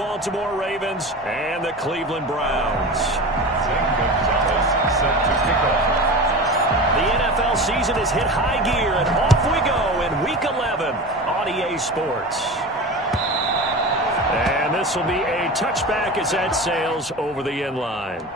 Baltimore Ravens and the Cleveland Browns. The NFL season has hit high gear, and off we go in Week 11 on EA Sports. And this will be a touchback as that sails over the end line.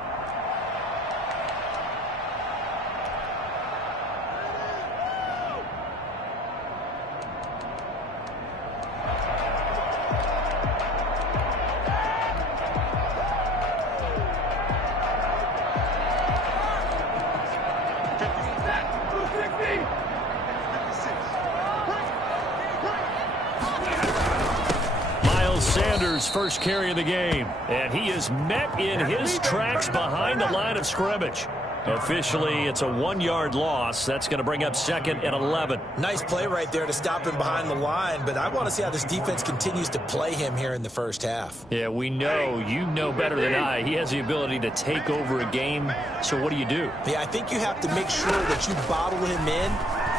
First carry of the game, and he is met in his tracks behind the line of scrimmage. Officially, it's a 1-yard loss. That's going to bring up 2nd and 11. Nice play right there to stop him behind the line, but I want to see how this defense continues to play him here in the first half. Yeah, we know, you know better than I, he has the ability to take over a game, so what do you do? Yeah, I think you have to make sure that you bottle him in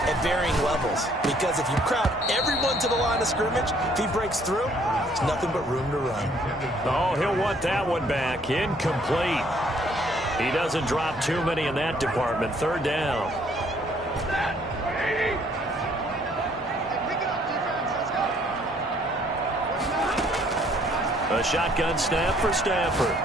at varying levels, because if you crowd everyone to the line of scrimmage, if he breaks through, there's nothing but room to run. Oh, he'll want that one back. Incomplete. He doesn't drop too many in that department. 3rd down. A shotgun snap for Stafford.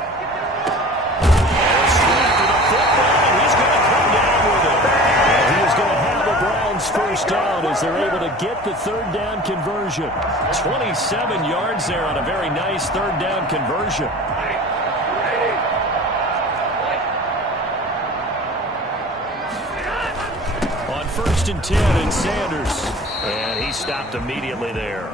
Strapped to the football, and he's going to come down with it. And he is going to have the Browns first down as they're able to get the 3rd down conversion. 27 yards there on a very nice 3rd down conversion. On 1st and 10, it's Sanders. And he stopped immediately there.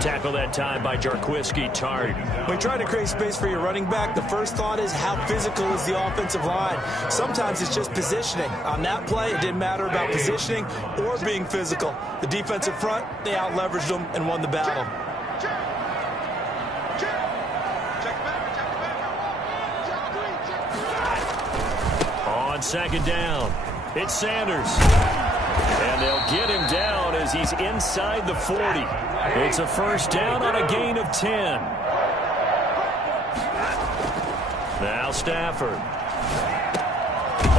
Tackle that time by Jarquiski Tartt. When trying to create space for your running back, the first thought is how physical is the offensive line. Sometimes it's just positioning. On that play, it didn't matter about positioning or being physical. The defensive front, they out-leveraged them and won the battle. On 2nd down, it's Sanders. And they'll get him down as he's inside the 40. It's a first down on a gain of 10. Now Stafford.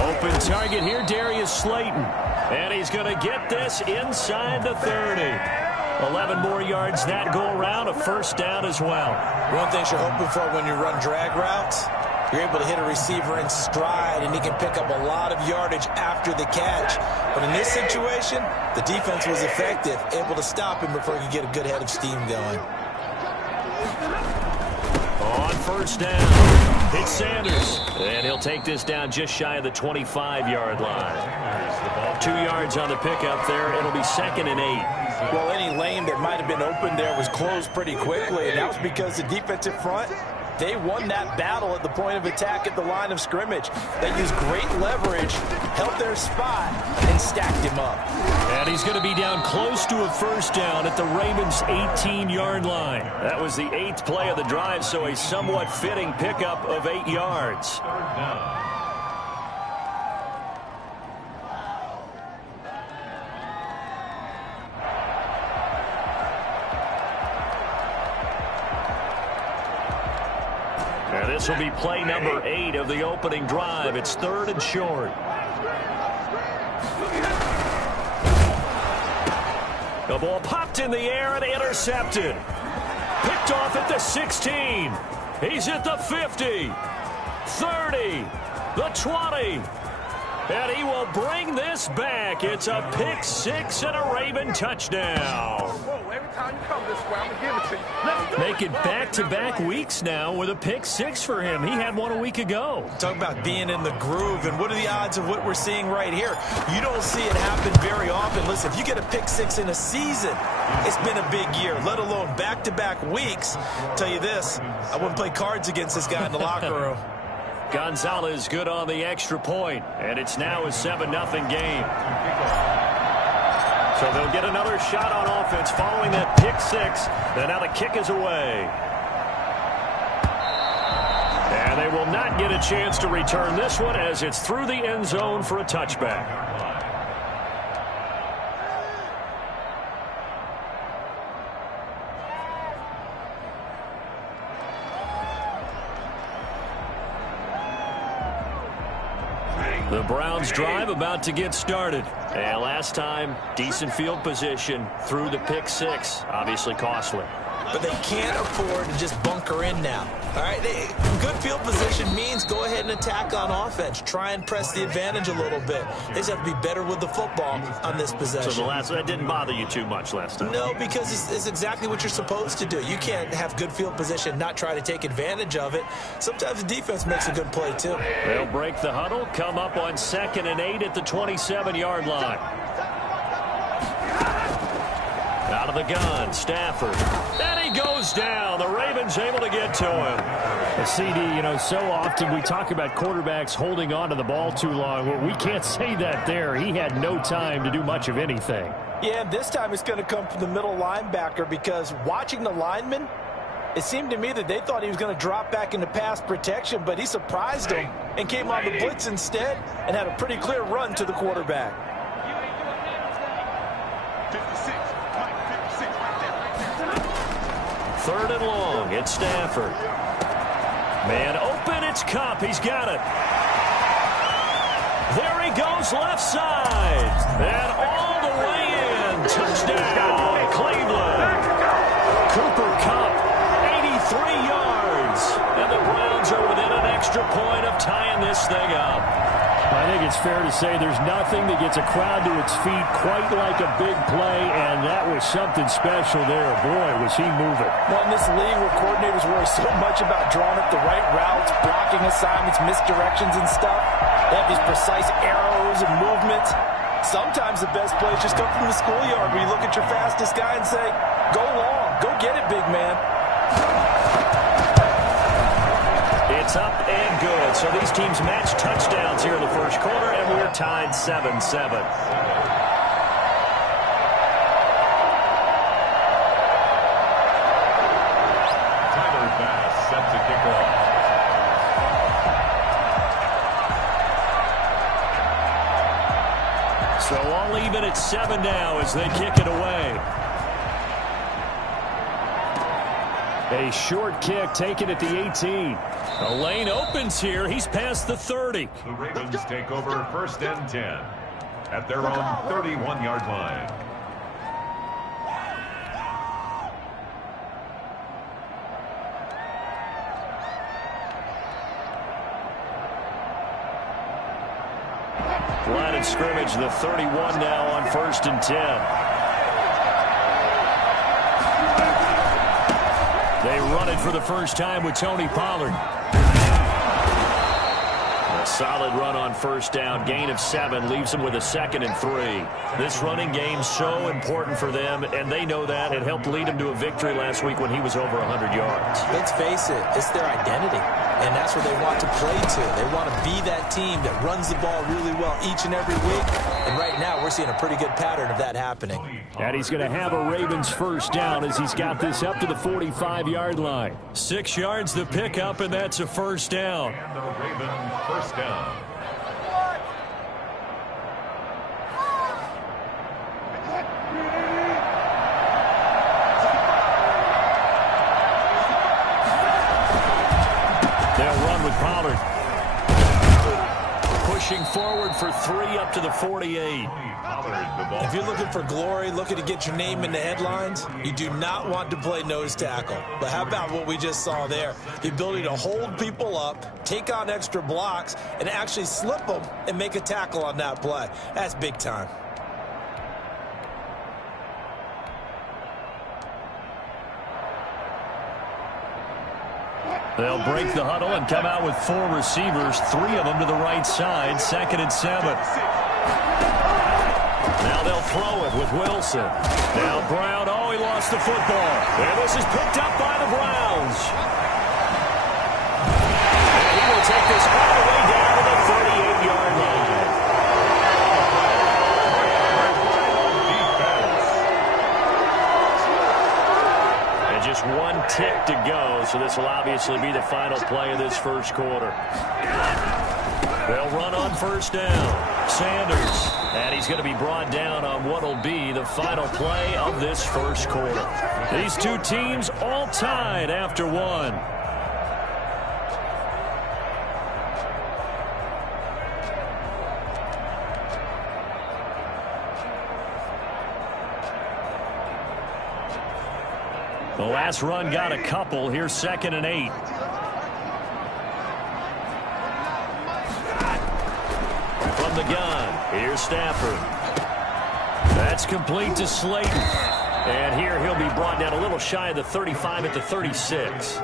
Open target here, Darius Slayton. And he's going to get this inside the 30. 11 more yards that go around, a first down as well. One thing you're hoping for when you run drag routes, you're able to hit a receiver in stride, and he can pick up a lot of yardage after the catch. But in this situation, the defense was effective, able to stop him before he could get a good head of steam going. On 1st down, it's Sanders. And he'll take this down just shy of the 25-yard line. 2 yards on the pickup there. It'll be 2nd and 8. Well, any lane that might have been open there was closed pretty quickly, and that was because the defensive front, they won that battle at the point of attack at the line of scrimmage. They used great leverage, held their spot, and stacked him up. And he's going to be down close to a first down at the Ravens' 18-yard line. That was the 8th play of the drive, so a somewhat fitting pickup of 8 yards. This will be play number 8 of the opening drive. It's 3rd and short. The ball popped in the air and intercepted. Picked off at the 16. He's at the 50. 30. The 20. And he will bring this back. It's a pick 6 and a Raven touchdown. Every time you come this way, I'm going to give it to you. Make it back-to-back weeks now with a pick 6 for him. He had one a week ago. Talk about being in the groove, and what are the odds of what we're seeing right here? You don't see it happen very often. Listen, if you get a pick 6 in a season, it's been a big year, let alone back-to-back weeks. I'll tell you this, I wouldn't play cards against this guy in the locker room. Gonzalez good on the extra point, and it's now a 7-0 game. So they'll get another shot on offense following that pick 6, and now the kick is away. And they will not get a chance to return this one as it's through the end zone for a touchback. The Browns drive about to get started. And last time, decent field position through the pick six. Obviously costly. But they can't afford to just bunker in now. All right, good field position means go ahead and attack on offense. Try and press the advantage a little bit. They just have to be better with the football on this possession. So that didn't bother you too much last time? No, because it's exactly what you're supposed to do. You can't have good field position and not try to take advantage of it. Sometimes the defense makes a good play, too. They'll break the huddle, come up on 2nd and 8 at the 27-yard line. Out of the gun, Stafford. And he goes down. The Ravens able to get to him. A CD, so often we talk about quarterbacks holding on to the ball too long. Well, we can't say that there. He had no time to do much of anything. Yeah, and this time it's going to come from the middle linebacker because watching the lineman, it seemed to me that they thought he was going to drop back into pass protection, but he surprised them and came on the blitz instead and had a pretty clear run to the quarterback. 3rd and long. It's Stafford. Man open. It's Kupp. He's got it. There he goes left side. And all the way in. Touchdown, Cleveland. Cooper Kupp, 83 yards. And the Browns are within an extra point of tying this thing up. I think it's fair to say there's nothing that gets a crowd to its feet quite like a big play, and that was something special there. Boy, was he moving. Well, in this league where coordinators worry so much about drawing up the right routes, blocking assignments, misdirections and stuff, they have these precise arrows and movements. Sometimes the best plays just come from the schoolyard where you look at your fastest guy and say, go long, go get it, big man. It's up and good. So these teams match touchdowns here in the first quarter, and we're tied 7-7. Tyler Bass set to kick off. So all even at 7 now as they kick it away. A short kick taken at the 18. The lane opens here. He's past the 30. The Ravens take over 1st and 10 at their own 31-yard line. Line of scrimmage, the 31 now on 1st and 10. They run it for the first time with Tony Pollard. A solid run on 1st down. Gain of 7 leaves them with a 2nd and 3. This running game so important for them, and they know that. It helped lead them to a victory last week when he was over 100 yards. Let's face it, it's their identity. And that's where they want to play to. They want to be that team that runs the ball really well each and every week. And right now, we're seeing a pretty good pattern of that happening. And he's going to have a Ravens first down as he's got this up to the 45-yard line. 6 yards the pickup, and that's a first down. And the Ravens first down. They'll run with Pollard. Pushing forward for 3 up to the 48. If you're looking for glory, looking to get your name in the headlines, you do not want to play nose tackle. But how about what we just saw there? The ability to hold people up, take on extra blocks, and actually slip them and make a tackle on that play. That's big time. They'll break the huddle and come out with 4 receivers, 3 of them to the right side, 2nd and 7. Now they'll throw it with Wilson. Now Brown, oh, he lost the football. And this is picked up by the Browns. And he will take this all the way down to the 38-yard line. And just 1 tick to go, so this will obviously be the final play of this first quarter. They'll run on 1st down. Sanders. And he's going to be brought down on what will be the final play of this first quarter. These two teams all tied after 1. The last run got a couple. Here's 2nd and 8. From the gun, here's Stafford. That's complete to Slayton. And here he'll be brought down a little shy of the 35 at the 36.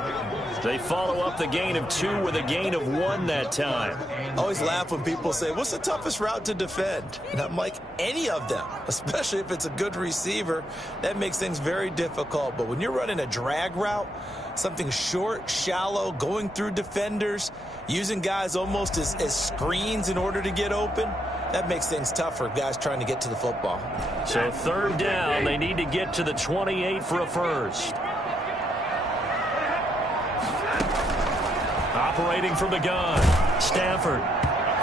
They follow up the gain of 2 with a gain of 1 that time. I always laugh when people say, what's the toughest route to defend? And I'm like, any of them, especially if it's a good receiver. That makes things very difficult. But when you're running a drag route, something short, shallow, going through defenders, using guys almost as screens in order to get open, that makes things tough for guys trying to get to the football. So 3rd down, they need to get to the 28 for a first. Operating from the gun, Stafford.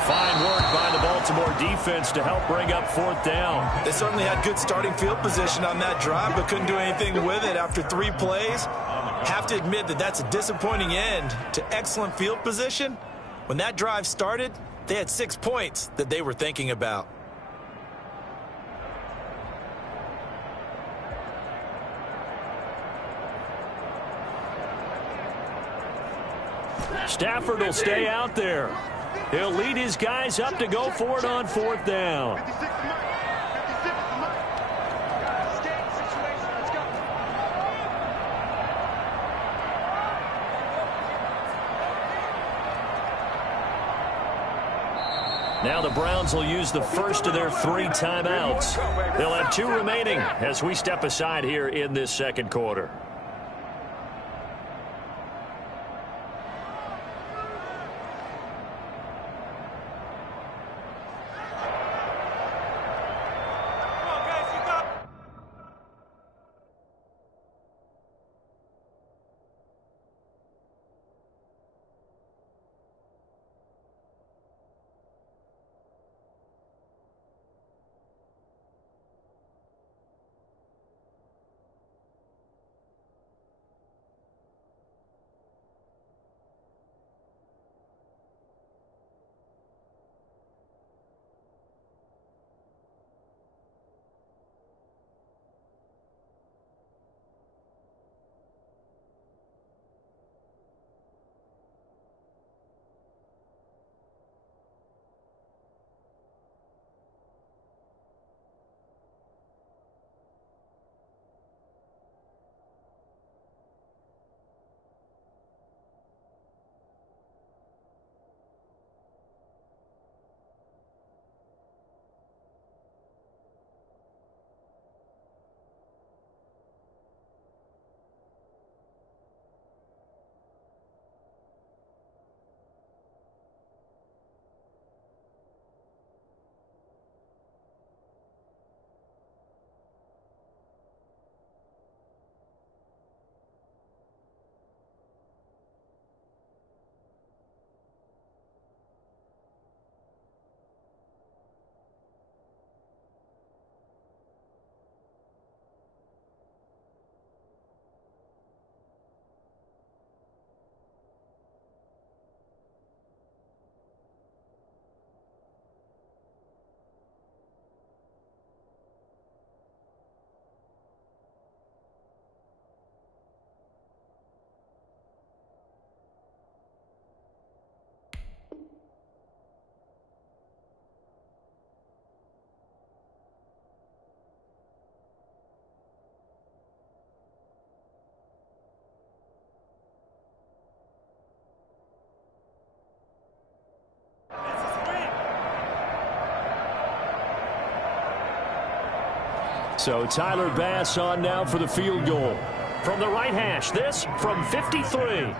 Fine work by the Baltimore defense to help bring up 4th down. They certainly had good starting field position on that drive, but couldn't do anything with it after 3 plays. Have to admit that that's a disappointing end to excellent field position. When that drive started, they had 6 points that they were thinking about. Stafford will stay out there. He'll lead his guys up to go for it on 4th down. Now the Browns will use the first of their 3 timeouts. They'll have 2 remaining as we step aside here in this 2nd quarter. So Tyler Bass on now for the field goal. From the right hash, this from 53.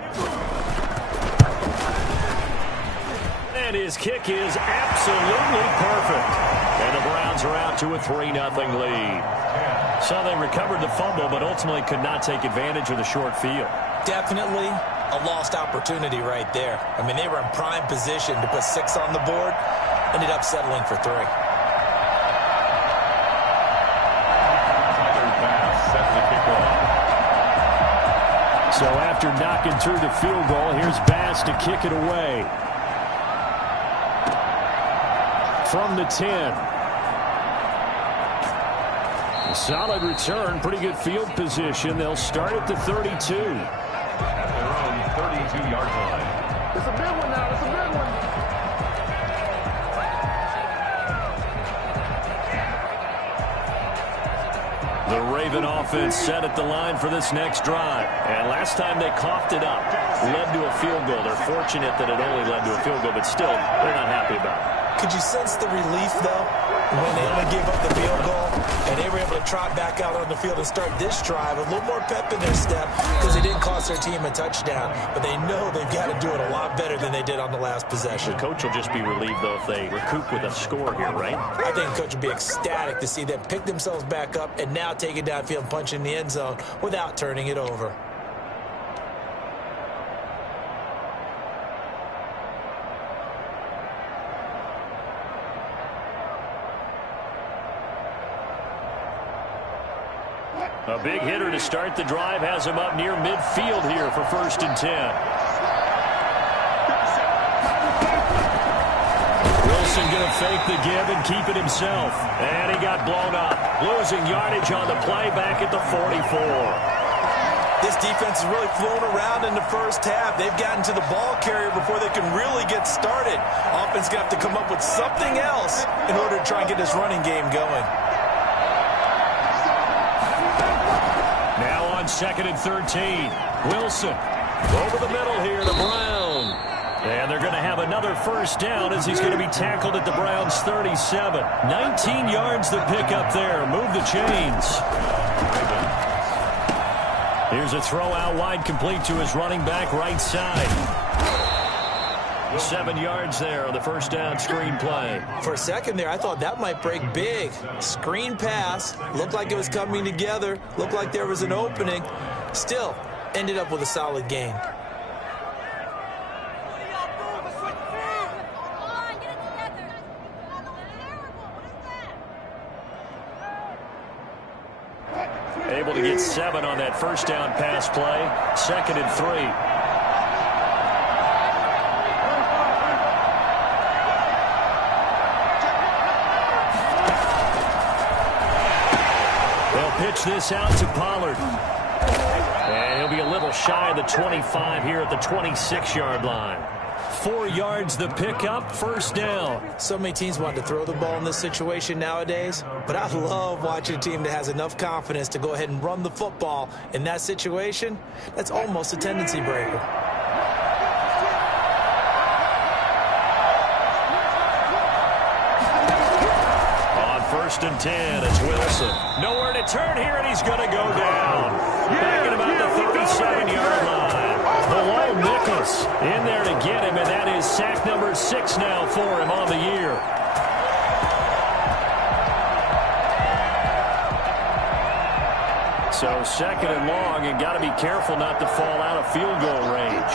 And his kick is absolutely perfect. And the Browns are out to a 3-0 lead. So they recovered the fumble, but ultimately could not take advantage of the short field. Definitely a lost opportunity right there. I mean, they were in prime position to put 6 on the board. Ended up settling for 3. So after knocking through the field goal, here's Bass to kick it away. From the 10. Solid return, pretty good field position. They'll start at the 32. At their own 32-yard line. It's a big one now. It's a big one. The Raven offense set at the line for this next drive. And last time they coughed it up, led to a field goal. They're fortunate that it only led to a field goal, but still, they're not happy about it. Could you sense the relief, though, when they only gave up the field goal and they were able to trot back out on the field and start this drive? A little more pep in their step because they didn't cost their team a touchdown, but they know they've got to do it a lot better than they did on the last possession. The coach will just be relieved, though, if they recoup with a score here, right? I think the coach would be ecstatic to see them pick themselves back up and now take it downfield and punch in the end zone without turning it over. A big hitter to start the drive has him up near midfield here for 1st and 10. Wilson going to fake the give and keep it himself. And he got blown up. Losing yardage on the play back at the 44. This defense has really flown around in the first half. They've gotten to the ball carrier before they can really get started. Offense going to have to come up with something else in order to try and get this running game going. Now on 2nd and 13. Wilson over the middle here to Brown. And they're going to have another first down as he's going to be tackled at the Browns' 37. 19 yards the pick up there. Move the chains. Here's a throw out wide, complete to his running back right side. 7 yards there on the first down screen play. For a second there, I thought that might break big. Screen pass. Looked like it was coming together. Looked like there was an opening. Still, ended up with a solid gain. Able to get 7 on that first down pass play. 2nd and 3. Pitch this out to Pollard. And he'll be a little shy of the 25 here at the 26-yard line. 4 yards the pickup, first down. So many teams want to throw the ball in this situation nowadays, but I love watching a team that has enough confidence to go ahead and run the football. In that situation, that's almost a tendency breaker. On 1st and 10, it's Wilson. Nowhere to turn here, and he's going to go down. Back at about the 37-yard line. Below Nichols in there to get him, and that is sack number 6 now for him on the year. So 2nd and long, and got to be careful not to fall out of field goal range.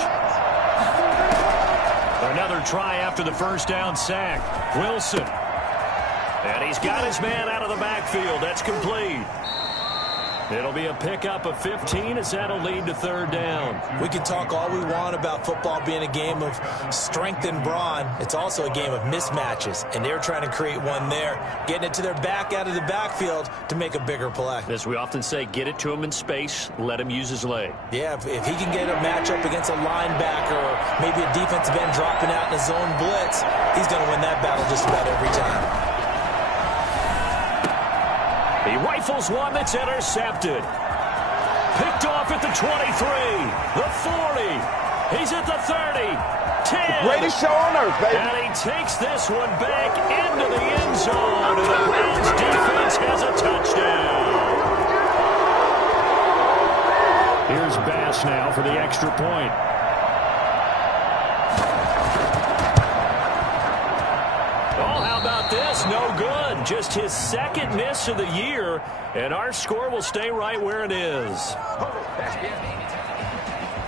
Another try after the first down sack. Wilson. And he's got his man out of the backfield. That's complete. It'll be a pickup of 15 as that'll lead to 3rd down. We can talk all we want about football being a game of strength and brawn. It's also a game of mismatches, and they're trying to create one there, getting it to their back out of the backfield to make a bigger play. As we often say, get it to him in space, let him use his leg. Yeah, if he can get a matchup against a linebacker or maybe a defensive end dropping out in a zone blitz, he's going to win that battle just about every time. He rifles one that's intercepted. Picked off at the 23, the 40. He's at the 30, 10. Greatest show on earth, baby. And he takes this one back into the end zone. And the Browns defense has a touchdown. Here's Bass now for the extra point. This no good. Just his 2nd miss of the year, and our score will stay right where it is.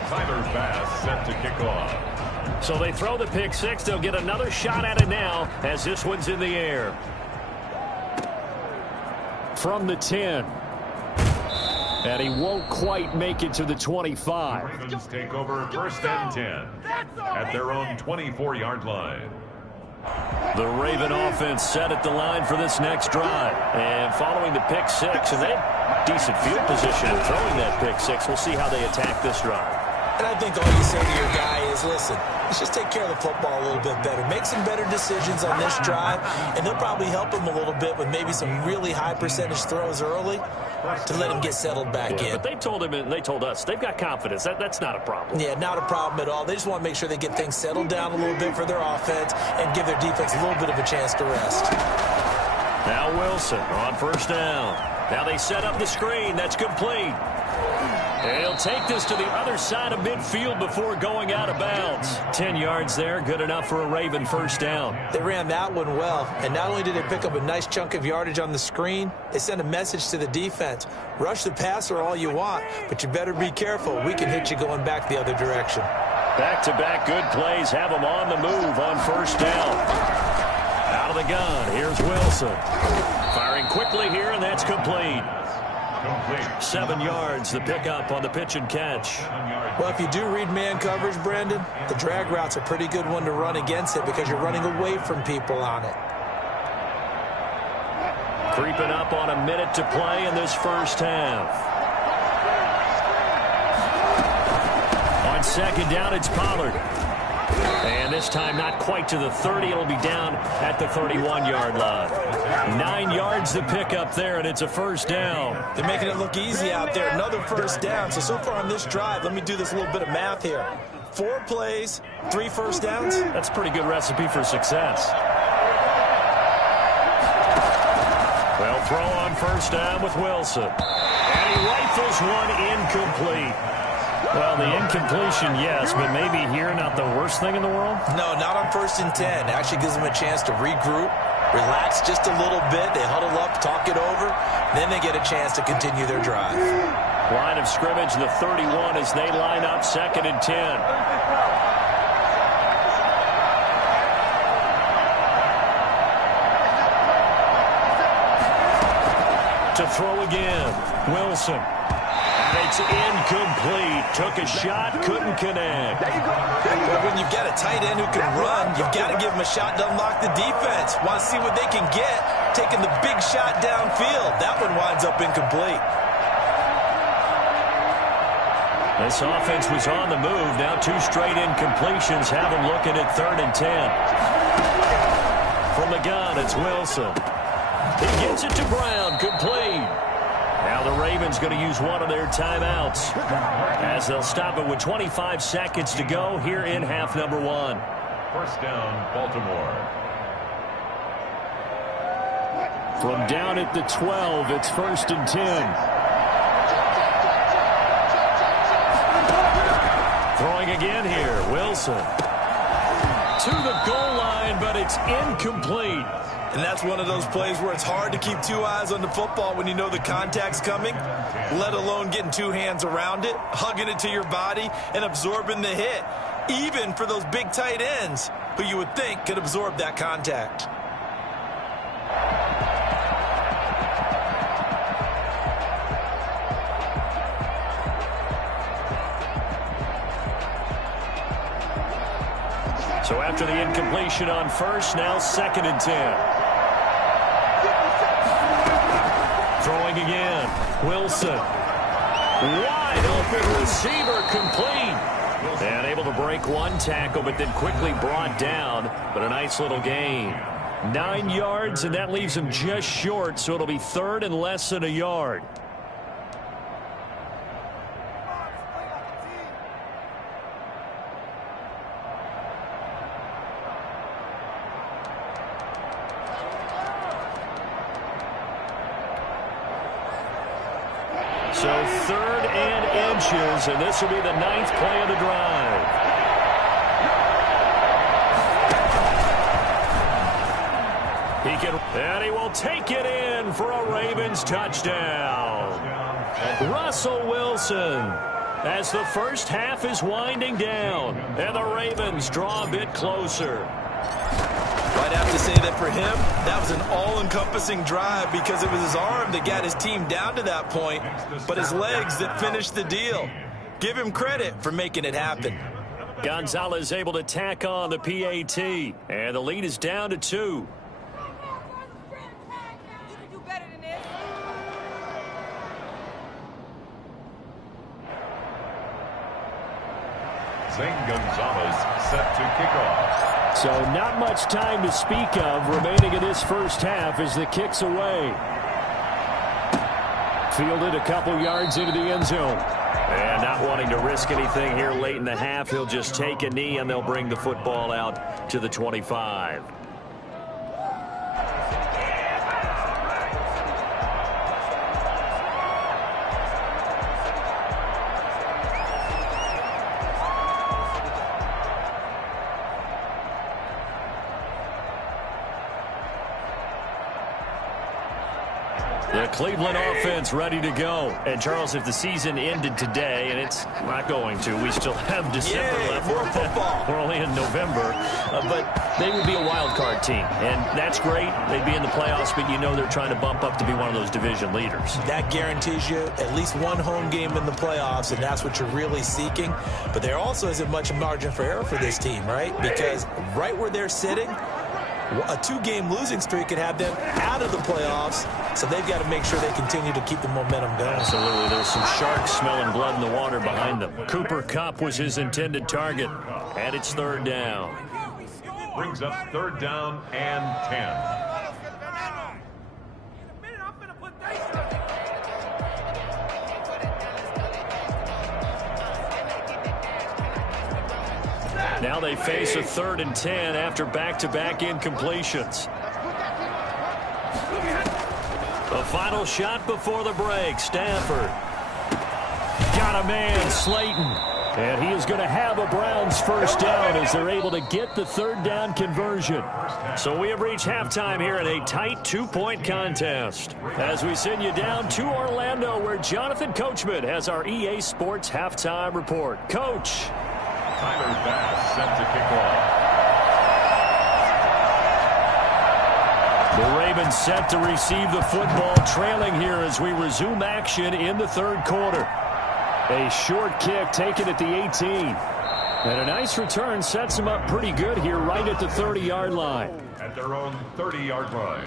Tyler Bass set to kick off. So they throw the pick 6. They'll get another shot at it now as this one's in the air. From the 10. And he won't quite make it to the 25. Ravens take over 1st and 10 at their own 24-yard line. The Raven offense set at the line for this next drive. And following the pick six, and they have decent field position in throwing that pick six. We'll see how they attack this drive. And I think all you say to your guy is, listen, let's just take care of the football a little bit better. Make some better decisions on this drive, and they'll probably help him a little bit with maybe some really high percentage throws early to let him get settled back in. But they told him and they told us they've got confidence. That's not a problem. Yeah, not a problem at all. They just want to make sure they get things settled down a little bit for their offense and give their defense a little bit of a chance to rest. Now Wilson on first down. Now they set up the screen. That's complete. He'll take this to the other side of midfield before going out of bounds. 10 yards there, good enough for a Raven first down. They ran that one well, and not only did they pick up a nice chunk of yardage on the screen, they sent a message to the defense. Rush the passer all you want, but you better be careful. We can hit you going back the other direction. Back-to-back good plays have them on the move on first down. Out of the gun, here's Wilson. Firing quickly here, and that's complete. 7 yards, the pickup on the pitch and catch. Well, if you do read man coverage, Brandon, the drag route's a pretty good one to run against it because you're running away from people on it. Creeping up on a minute to play in this first half. On second down, it's Pollard. And this time not quite to the 30. It'll be down at the 31-yard line. 9 yards to pick up there, and it's a first down. They're making it look easy out there. Another first down. So far on this drive, let me do this little bit of math here. 4 plays, 3 first downs. That's a pretty good recipe for success. Well, throw on first down with Wilson. And he rifles one incomplete. Well, the incompletion, yes, but maybe here not the worst thing in the world? No, not on 1st and 10. Actually gives them a chance to regroup, relax just a little bit. They huddle up, talk it over. Then they get a chance to continue their drive. Line of scrimmage, the 31 as they line up 2nd and 10. To throw again, Wilson. And it's incomplete. Took a shot, couldn't connect. But when you've got a tight end who can run, you've got to give him a shot to unlock the defense. Want to see what they can get, taking the big shot downfield. That one winds up incomplete. This offense was on the move. Now 2 straight incompletions have them looking at 3rd and 10. From the gun, it's Wilson. He gets it to Brown, complete. Now the Ravens going to use one of their timeouts as they'll stop it with 25 seconds to go here in half number 1. First down, Baltimore. From down at the 12, it's 1st and 10. Throwing again here, Wilson. To the goal line, but it's incomplete. And that's one of those plays where it's hard to keep 2 eyes on the football when you know the contact's coming, let alone getting 2 hands around it, hugging it to your body, and absorbing the hit, even for those big tight ends who you would think could absorb that contact. So after the incompletion on first, now 2nd and 10. Throwing again, Wilson. Wide open receiver, complete. And able to break one tackle, but then quickly brought down. But a nice little gain. 9 yards, and that leaves him just short, so it'll be 3rd and less than a yard. So 3rd and inches, and this will be the 9th play of the drive. And he will take it in for a Ravens touchdown. Russell Wilson, as the first half is winding down, and the Ravens draw a bit closer. I'd have to say that for him, that was an all-encompassing drive because it was his arm that got his team down to that point, but his legs that finished the deal. Give him credit for making it happen. Gonzalez able to tack on the PAT. And the lead is down to 2. Zane Gonzalez set to kick off. So not much time to speak of remaining in this first half as the kick's away. Fielded a couple yards into the end zone. And not wanting to risk anything here late in the half, he'll just take a knee and they'll bring the football out to the 25. The Cleveland offense ready to go. And, Charles, if the season ended today, and it's not going to, we still have December left. More football. We're only in November. But they would be a wild card team. And that's great. They'd be in the playoffs, but you know they're trying to bump up to be one of those division leaders. That guarantees you at least one home game in the playoffs, and that's what you're really seeking. But there also isn't much margin for error for this team, right? Because right where they're sitting, a 2-game losing streak could have them out of the playoffs, so they've got to make sure they continue to keep the momentum going. Absolutely. There's some sharks smelling blood in the water behind them. Cooper Kupp was his intended target, and it's 3rd down. Brings up 3rd down and 10. Now they face a 3rd and 10 after back-to-back incompletions. The final shot before the break. Stafford. Got a man, Slayton. And he is going to have a Browns first down as they're able to get the 3rd down conversion. So we have reached halftime here in a tight 2-point contest. As we send you down to Orlando, where Jonathan Coachman has our EA Sports halftime report. Coach. Tyler Bass set to kick off. The Ravens set to receive the football, trailing here as we resume action in the 3rd quarter. A short kick taken at the 18. And a nice return sets them up pretty good here right at the 30-yard line. At their own 30-yard line.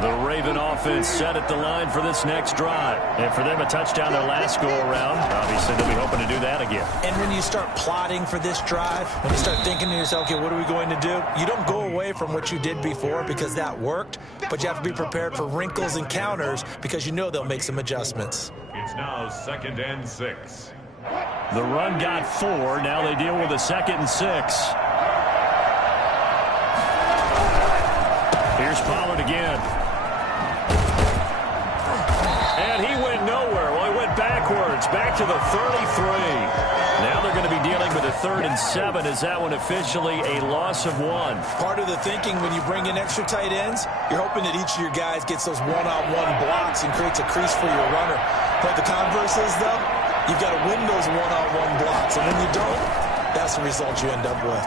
The Raven offense set at the line for this next drive. And for them, a touchdown their last go-around. Obviously, they'll be hoping to do that again. And when you start plotting for this drive, when you start thinking to yourself, okay, what are we going to do? You don't go away from what you did before because that worked, but you have to be prepared for wrinkles and counters because you know they'll make some adjustments. It's now 2nd and 6. The run got 4. Now they deal with a 2nd and 6. Here's Pollard again. And he went nowhere. Well, he went backwards, back to the 33. Now they're going to be dealing with a 3rd and 7. Is that one officially a loss of 1? Part of the thinking when you bring in extra tight ends, you're hoping that each of your guys gets those one-on-one blocks and creates a crease for your runner. But the converse is, though, you've got to win those one-on-one blocks. And when you don't, that's the result you end up with.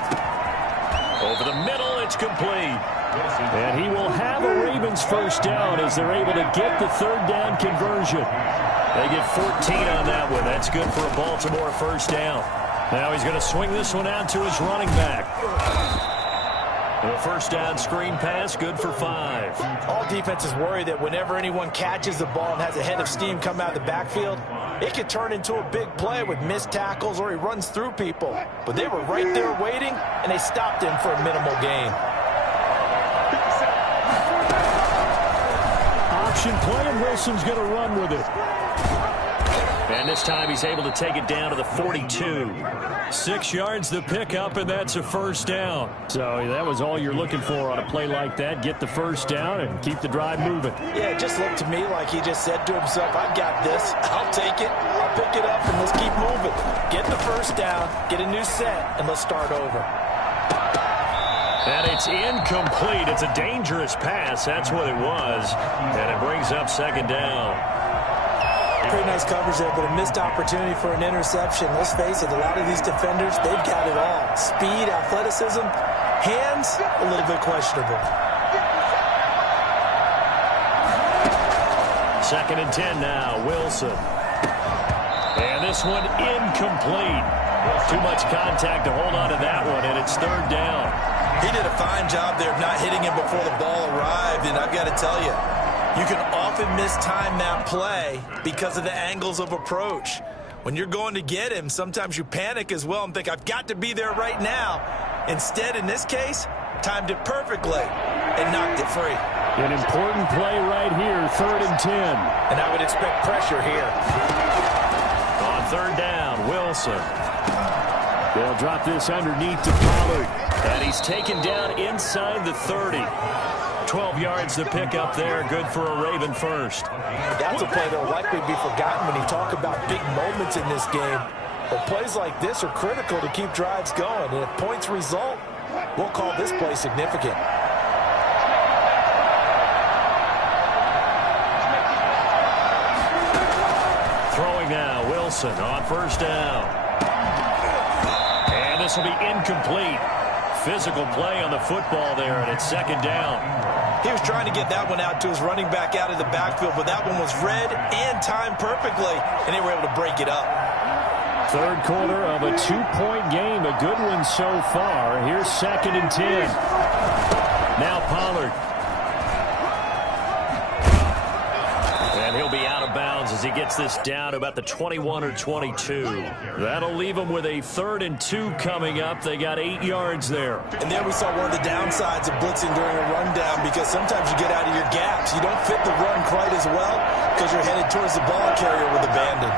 Over the middle, it's complete. And he will have a Ravens first down as they're able to get the 3rd down conversion. They get 14 on that one. That's good for a Baltimore first down. Now he's going to swing this one out to his running back. The first down screen pass, good for 5. All defenses worry that whenever anyone catches the ball and has a head of steam come out of the backfield, it could turn into a big play with missed tackles or he runs through people. But they were right there waiting, and they stopped him for a minimal gain. Option play, and Wilson's going to run with it. And this time he's able to take it down to the 42. 6 yards the pickup, and that's a first down. So that was all you're looking for on a play like that. Get the first down and keep the drive moving. Yeah, it just looked to me like he just said to himself, I've got this. I'll take it. I'll pick it up, and let's keep moving. Get the first down, get a new set, and let's start over. And it's incomplete. It's a dangerous pass. That's what it was. And it brings up 2nd down. Pretty nice coverage there, but a missed opportunity for an interception. Let's face it, a lot of these defenders, they've got it all. Speed, athleticism, hands, a little bit questionable. 2nd and 10 now, Wilson. And this one incomplete. Too much contact to hold on to that one, and it's 3rd down. He did a fine job there of not hitting him before the ball arrived, and I've got to tell you, you can often mistime that play because of the angles of approach. When you're going to get him, sometimes you panic as well and think, I've got to be there right now. Instead, in this case, timed it perfectly and knocked it free. An important play right here, 3rd and 10. And I would expect pressure here. On 3rd down, Wilson. They'll drop this underneath to Pollard. And he's taken down inside the 30. 12 yards to pick up there. Good for a Raven first. That's a play that will likely be forgotten when you talk about big moments in this game. But plays like this are critical to keep drives going. And if points result, we'll call this play significant. Throwing now, Wilson on 1st down. And this will be incomplete. Physical play on the football there, and it's 2nd down. He was trying to get that one out to his running back out of the backfield, but that one was read and timed perfectly, and they were able to break it up. 3rd quarter of a 2-point game. A good one so far. Here's 2nd and 10. Now Pollard. And he'll be out of bounds as he gets this down to about the 21 or 22. That'll leave him with a 3rd and 2 coming up. They got 8 yards there. And there we saw one of the downsides of blitzing during a rundown, because sometimes you get out of your gaps. You don't fit the run quite as well because you're headed towards the ball carrier with abandon.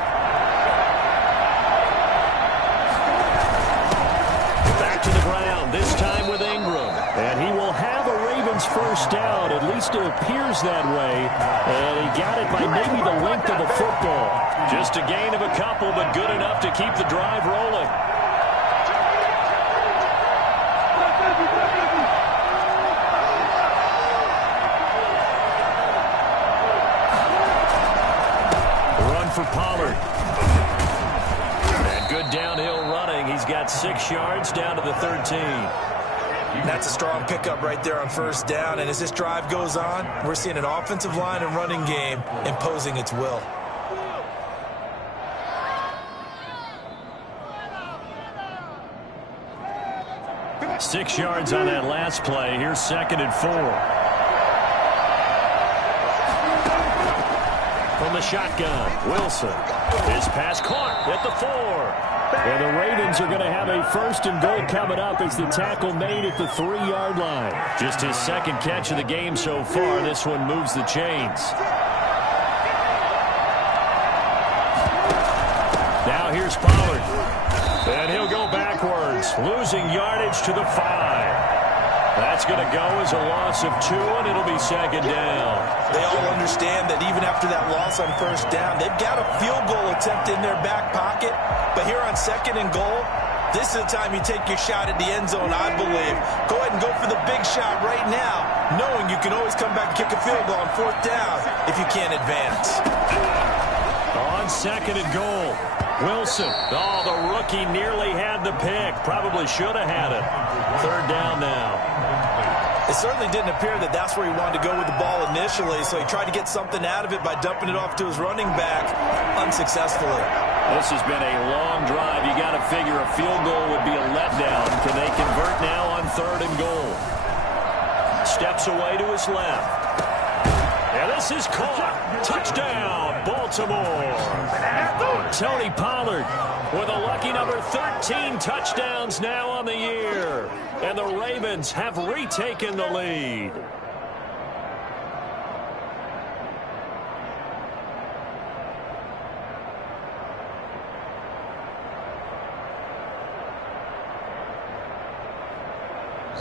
Back to the ground, this time with Ingram. And he will have a Ravens 1st down. At least it appears that way. And he got it by maybe the length of a football. Just a gain of a couple, but good enough to keep the drive rolling. Run for Pollard. And good downhill running. He's got 6 yards down to the 13. That's a strong pickup right there on 1st down. And as this drive goes on, we're seeing an offensive line and running game imposing its will. Six yards on that last play. Here's 2nd and 4. From the shotgun, Wilson. His pass caught at the 4. And the Ravens are going to have a 1st and goal coming up as the tackle made at the 3-yard line. Just his 2nd catch of the game so far. This one moves the chains. Now here's Pollard. And he'll go backwards, losing yardage to the 5. That's going to go as a loss of 2, and it'll be 2nd down. They all understand that even after that loss on 1st down, they've got a field goal attempt in their back pocket. But here on 2nd and goal, this is the time you take your shot at the end zone, I believe. Go ahead and go for the big shot right now, knowing you can always come back and kick a field goal on 4th down if you can't advance. On 2nd and goal, Wilson. Oh, the rookie nearly had the pick. Probably should have had it. 3rd down now. It certainly didn't appear that that's where he wanted to go with the ball initially, so he tried to get something out of it by dumping it off to his running back unsuccessfully. This has been a long drive. You got to figure a field goal would be a letdown. Can they convert now on 3rd and goal? Steps away to his left. And this is caught. Touchdown, Baltimore. Tony Pollard with a lucky number 13 touchdowns now on the year. And the Ravens have retaken the lead.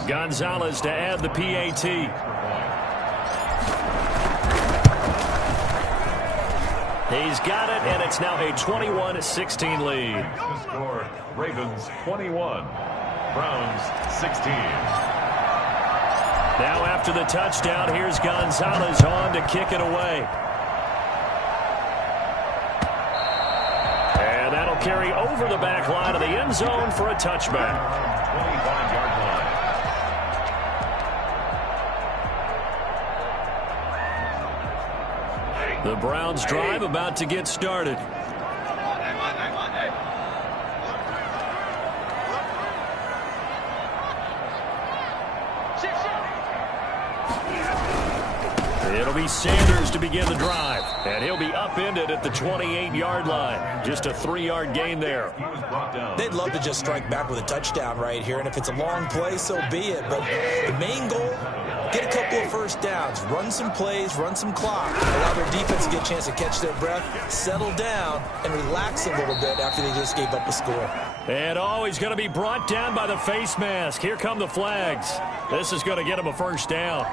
Gonzalez to add the PAT. He's got it, and it's now a 21-16 lead. The score, Ravens 21, Browns 16. Now after the touchdown, here's Gonzalez on to kick it away. carry over the back line of the end zone for a touchback. 25-yard line. The Browns drive about to get started. It'll be Sanders to begin the drive, and he'll be upended at the 28-yard line. Just a 3-yard gain there. They'd love to just strike back with a touchdown right here, and if it's a long play, so be it. But the main goal, get a couple of first downs, run some plays, run some clock, allow their defense to get a chance to catch their breath, settle down, and relax a little bit after they just gave up a score. And he's going to be brought down by the face mask. Here come the flags. This is going to get him a first down.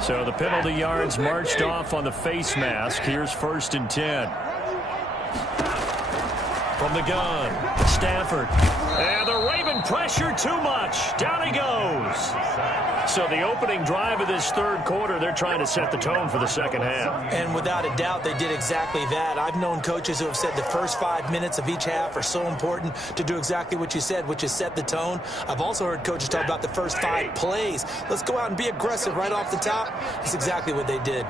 So the penalty yards marched off on the face mask. Here's 1st and 10. From the gun, Stafford. And the Raven pressure too much. Down he goes. So the opening drive of this third quarter, they're trying to set the tone for the second half. And without a doubt, they did exactly that. I've known coaches who have said the first 5 minutes of each half are so important to do exactly what you said, which is set the tone. I've also heard coaches talk about the first 5 plays. Let's go out and be aggressive right off the top. That's exactly what they did.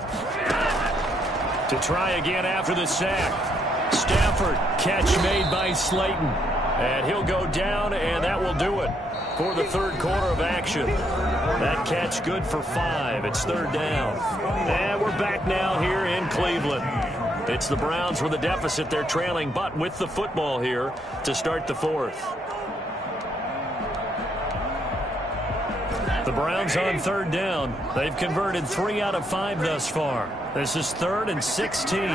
To try again after the sack. Stafford, catch made by Slayton. And he'll go down, and that will do it for the third quarter of action. That catch good for 5. It's 3rd down. And we're back now here in Cleveland. It's the Browns with a deficit. They're trailing, but with the football here to start the 4th. The Browns on 3rd down. They've converted 3 out of 5 thus far. This is 3rd and 16.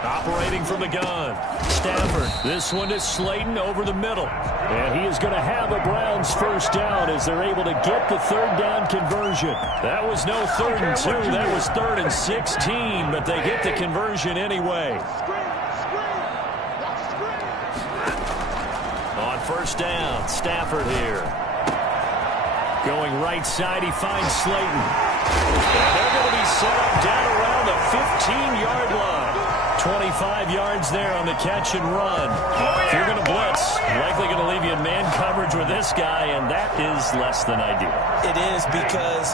Operating from the gun, Stafford. This one is Slayton over the middle. And he is going to have a Browns first down as they're able to get the 3rd down conversion. That was no 3rd and 2. That was 3rd and 16, but they get the conversion anyway. On 1st down, Stafford here. Going right side, he finds Slayton. And they're going to be set up down around the 15-yard line. 25 yards there on the catch and run. If you're going to blitz, likely going to leave you in man coverage with this guy, and that is less than ideal. It is, because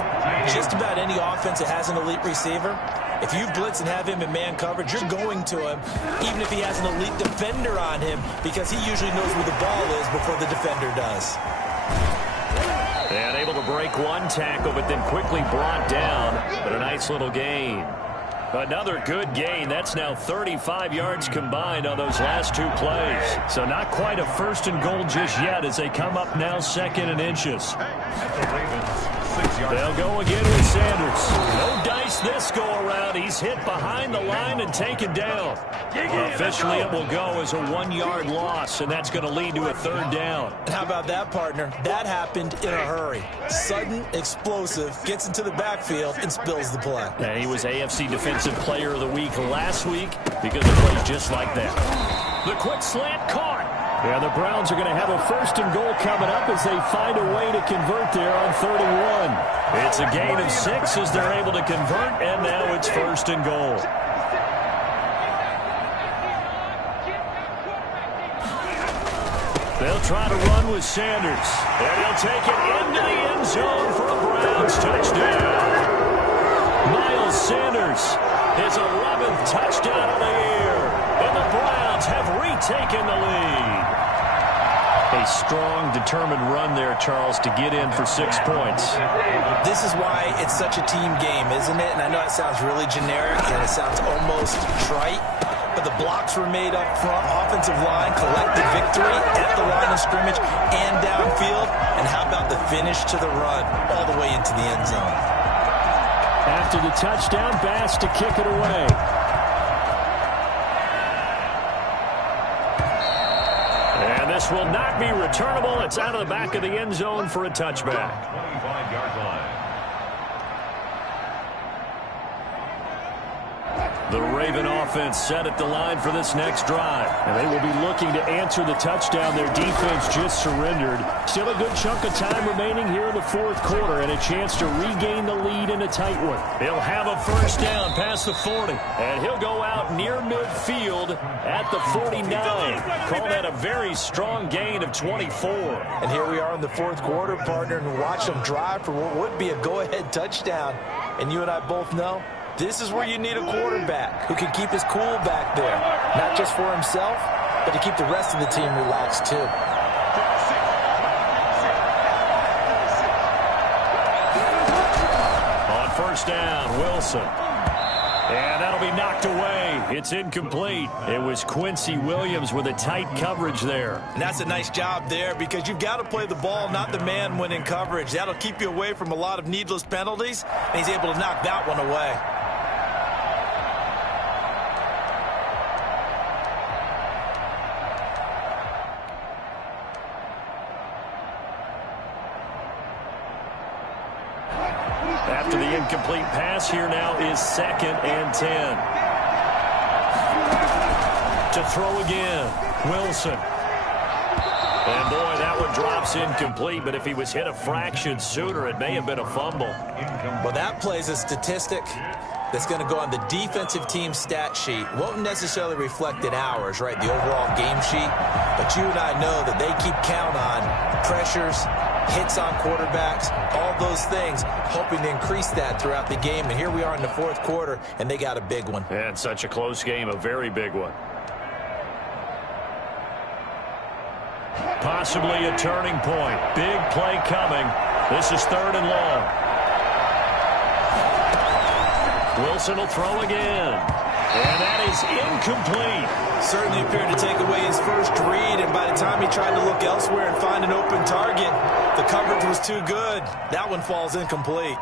just about any offense that has an elite receiver, if you blitz and have him in man coverage, you're going to him, even if he has an elite defender on him, because he usually knows where the ball is before the defender does. And able to break one tackle, but then quickly brought down. But a nice little gain. Another good gain. That's now 35 yards combined on those last 2 plays. So not quite a 1st and goal just yet as they come up now 2nd and inches. They'll go again with Sanders. No dice this go around. He's hit behind the line and taken down. Officially, it will go as a 1-yard loss, and that's going to lead to a 3rd down. And how about that, partner? That happened in a hurry. Sudden, explosive, gets into the backfield, and spills the play. And he was AFC Defensive Player of the Week last week because of plays just like that. The quick slant caught. Yeah, the Browns are going to have a 1st and goal coming up as they find a way to convert there on 31. It's a gain of 6 as they're able to convert, and now it's 1st and goal. They'll try to run with Sanders, and he'll take it into the end zone for a Browns touchdown. Miles Sanders, his 11th touchdown of the year, and the Browns have retaken the lead. A strong, determined run there, Charles, to get in for 6 points. This is why it's such a team game, isn't it? And I know it sounds really generic, and it sounds almost trite, but the blocks were made up front. Offensive line collected victory at the line of scrimmage and downfield. And how about the finish to the run all the way into the end zone? After the touchdown, Bass to kick it away. And this will not be returnable. It's out of the back of the end zone for a touchback. 25-yard line. The Raven offense set at the line for this next drive. And they will be looking to answer the touchdown their defense just surrendered. Still a good chunk of time remaining here in the fourth quarter and a chance to regain the lead in a tight one. He'll have a first down past the 40. And he'll go out near midfield at the 49. Call that a very strong gain of 24. And here we are in the fourth quarter, partner, and watch them drive for what would be a go-ahead touchdown. And you and I both know this is where you need a quarterback who can keep his cool back there, not just for himself, but to keep the rest of the team relaxed too. On first down, Wilson. And that'll be knocked away. It's incomplete. It was Quincy Williams with a tight coverage there. And that's a nice job there because you've got to play the ball, not the man when in coverage. That'll keep you away from a lot of needless penalties, and he's able to knock that one away. After the incomplete pass, here now is 2nd and 10. To throw again, Wilson. And boy, that one drops incomplete, but if he was hit a fraction sooner, it may have been a fumble. Well, that plays a statistic that's going to go on the defensive team stat sheet. Won't necessarily reflect in ours, right, the overall game sheet. But you and I know that they keep count on pressures, hits on quarterbacks, all those things, hoping to increase that throughout the game. And here we are in the fourth quarter, and they got a big one. And such a close game, a very big one. Possibly a turning point. Big play coming. This is 3rd and long. Wilson will throw again. And that is incomplete. Certainly appeared to take away his first read, and by the time he tried to look elsewhere and find an open target, the coverage was too good. That one falls incomplete.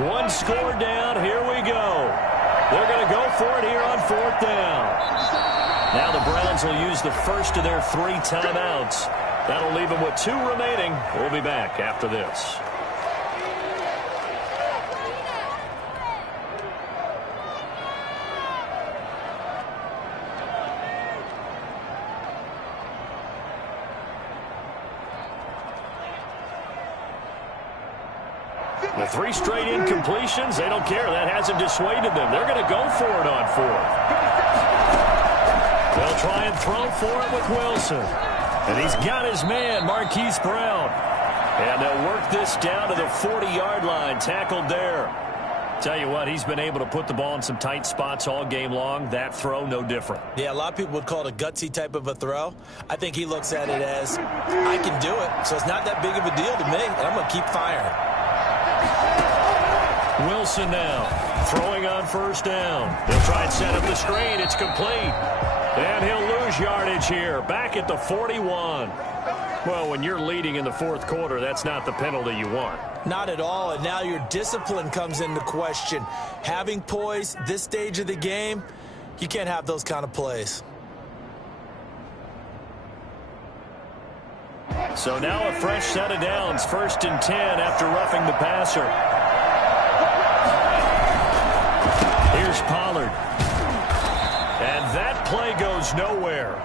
One score down. Here we go. They're going to go for it here on 4th down. Now the Browns will use the first of their 3 timeouts. That'll leave them with 2 remaining. We'll be back after this. The 3 straight incompletions, they don't care. That hasn't dissuaded them. They're going to go for it on 4th. They'll try and throw for it with Wilson. And he's got his man, Marquise Brown. And they'll work this down to the 40-yard line, tackled there. Tell you what, he's been able to put the ball in some tight spots all game long. That throw, no different. Yeah, a lot of people would call it a gutsy type of a throw. I think he looks at it as, I can do it, so it's not that big of a deal to me, and I'm going to keep firing. Wilson now throwing on first down. They'll try and set up the screen. It's complete. And he'll lose yardage here. Back at the 41. Well, when you're leading in the fourth quarter, that's not the penalty you want. Not at all, and now your discipline comes into question. Having poise this stage of the game, you can't have those kind of plays. So now a fresh set of downs. 1st and 10 after roughing the passer. Here's Pollard. And that play goes nowhere.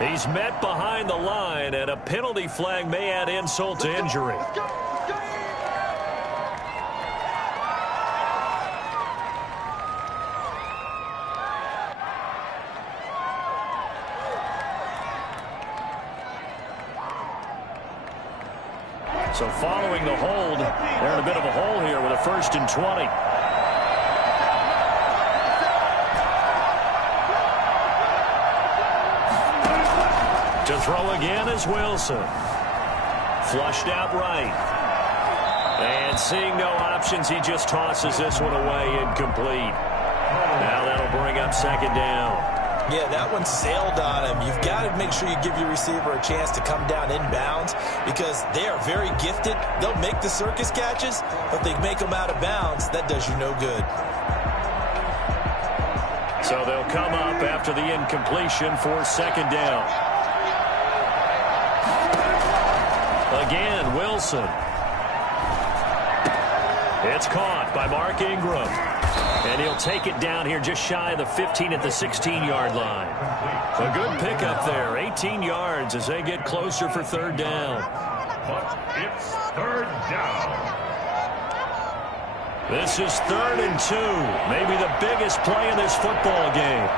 He's met behind the line, and a penalty flag may add insult to injury. So following the hold, they're in a bit of a hole here with a 1st and 20. To throw again is Wilson. Flushed out right. And seeing no options, he just tosses this one away incomplete. Now that'll bring up 2nd down. Yeah, that one sailed on him. You've got to make sure you give your receiver a chance to come down inbounds because they are very gifted. They'll make the circus catches, but they make them out of bounds. That does you no good. So they'll come up after the incompletion for second down. Again, Wilson. It's caught by Mark Ingram. And he'll take it down here just shy of the 15 at the 16-yard line. A good pickup there. 18 yards as they get closer for third down. But it's third down. This is 3rd and 2. Maybe the biggest play in this football game.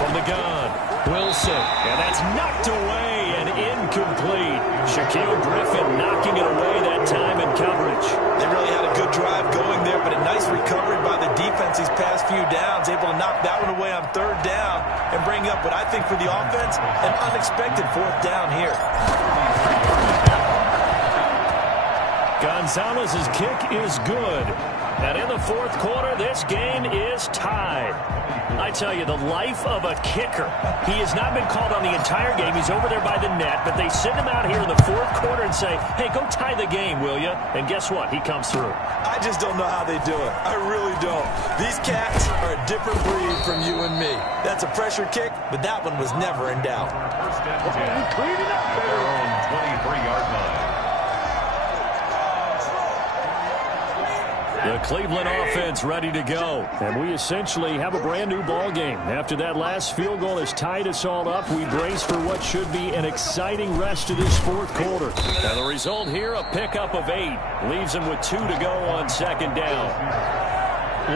From the gun, Wilson. And that's knocked away and incomplete. Shaquille Griffin knocking it away that time in coverage. They really had a good drive going there, but a nice recovery by the defense these past few downs, able to knock that one away on third down and bring up what I think for the offense, an unexpected fourth down here. Gonzalez's kick is good. And in the fourth quarter, this game is tied. I tell you, the life of a kicker. He has not been called on the entire game. He's over there by the net, but they send him out here in the fourth quarter and say, hey, go tie the game, will you? And guess what? He comes through. I just don't know how they do it. I really don't. These cats are a different breed from you and me. That's a pressure kick, but that one was never in doubt. First and 10 at their own 23-yard line. The Cleveland offense ready to go. And we essentially have a brand new ball game. After that last field goal has tied us all up, we brace for what should be an exciting rest of this fourth quarter. And the result here, a pickup of 8. Leaves them with 2 to go on second down.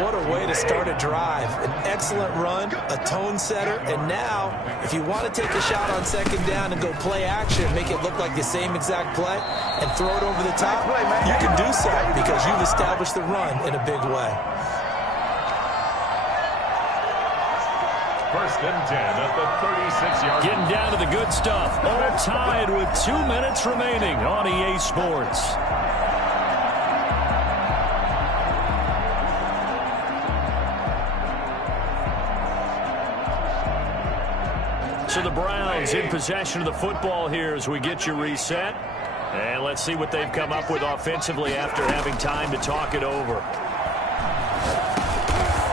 What a way to start a drive. An excellent run, a tone setter, and now, if you want to take a shot on second down and go play action, make it look like the same exact play, and throw it over the top, you can do so because you've established the run in a big way. First and 10 at the 36-yard line. Getting down to the good stuff. All tied with 2 minutes remaining on EA Sports. So the Browns in possession of the football here as we get you reset. And let's see what they've come up with offensively after having time to talk it over.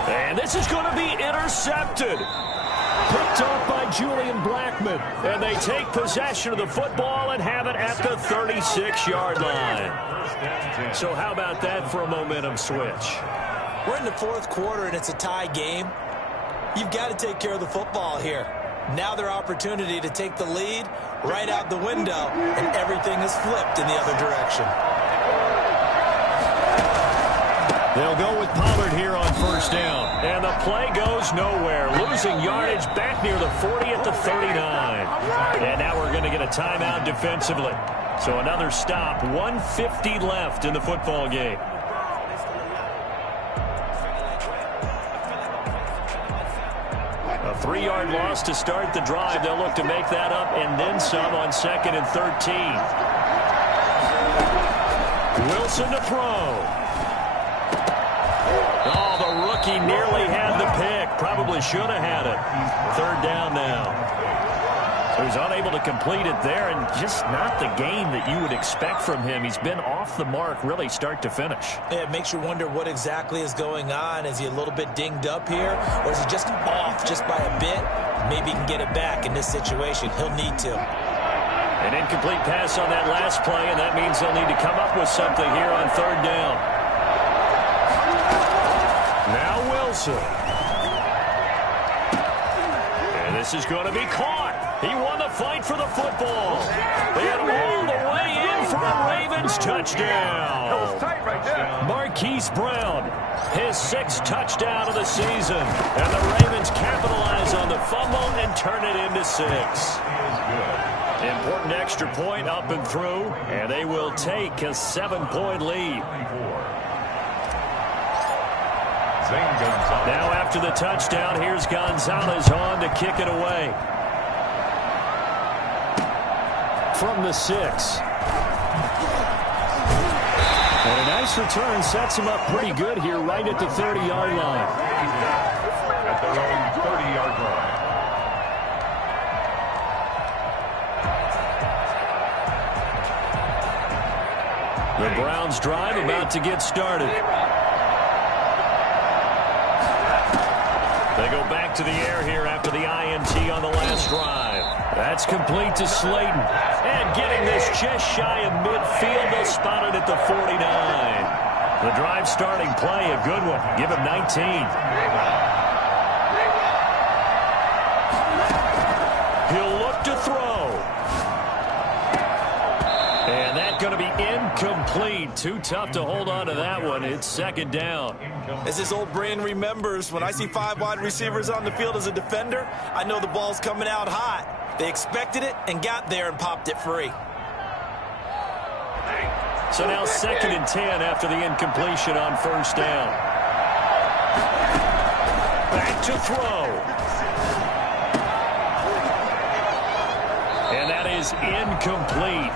And this is going to be intercepted. Picked off by Julian Blackmon. And they take possession of the football and have it at the 36-yard line. So how about that for a momentum switch? We're in the fourth quarter and it's a tie game. You've got to take care of the football here. Now their opportunity to take the lead right out the window, and everything is flipped in the other direction. They'll go with Pollard here on first down. And the play goes nowhere. Losing yardage back near the 40 at the 39. And now we're going to get a timeout defensively. So another stop, 1:50 left in the football game. A 3-yard loss to start the drive. They'll look to make that up and then some on 2nd and 13. Wilson to throw. Oh, the rookie nearly had the pick. Probably should have had it. Third down now. So he's unable to complete it there, and just not the game that you would expect from him. He's been off the mark really start to finish. Yeah, it makes you wonder what exactly is going on. Is he a little bit dinged up here, or is he just off just by a bit? Maybe he can get it back in this situation. He'll need to. An incomplete pass on that last play, and that means they'll need to come up with something here on third down. Now Wilson. And this is going to be caught. He won the fight for the football. And all the way in for a Ravens touchdown. That was tight right there. Marquise Brown, his 6th touchdown of the season. And the Ravens capitalize on the fumble and turn it into 6. Important extra point up and through, and they will take a 7-point lead. Now after the touchdown, here's Gonzalez on to kick it away. From the 6. And a nice return sets him up pretty good here right at the 30-yard line. At their own 30-yard line. The Browns drive about to get started. They go back to the air here after the INT on the last drive. That's complete to Slayton. And getting this just shy of midfield, they'll spot it at the 49. The drive starting play, a good one. Give him 19. He'll look to throw. And that's going to be incomplete. Too tough to hold on to that one. It's second down. As this old brain remembers, when I see 5 wide receivers on the field as a defender, I know the ball's coming out hot. They expected it and got there and popped it free. So now 2nd and 10 after the incompletion on first down. Back to throw. And that is incomplete.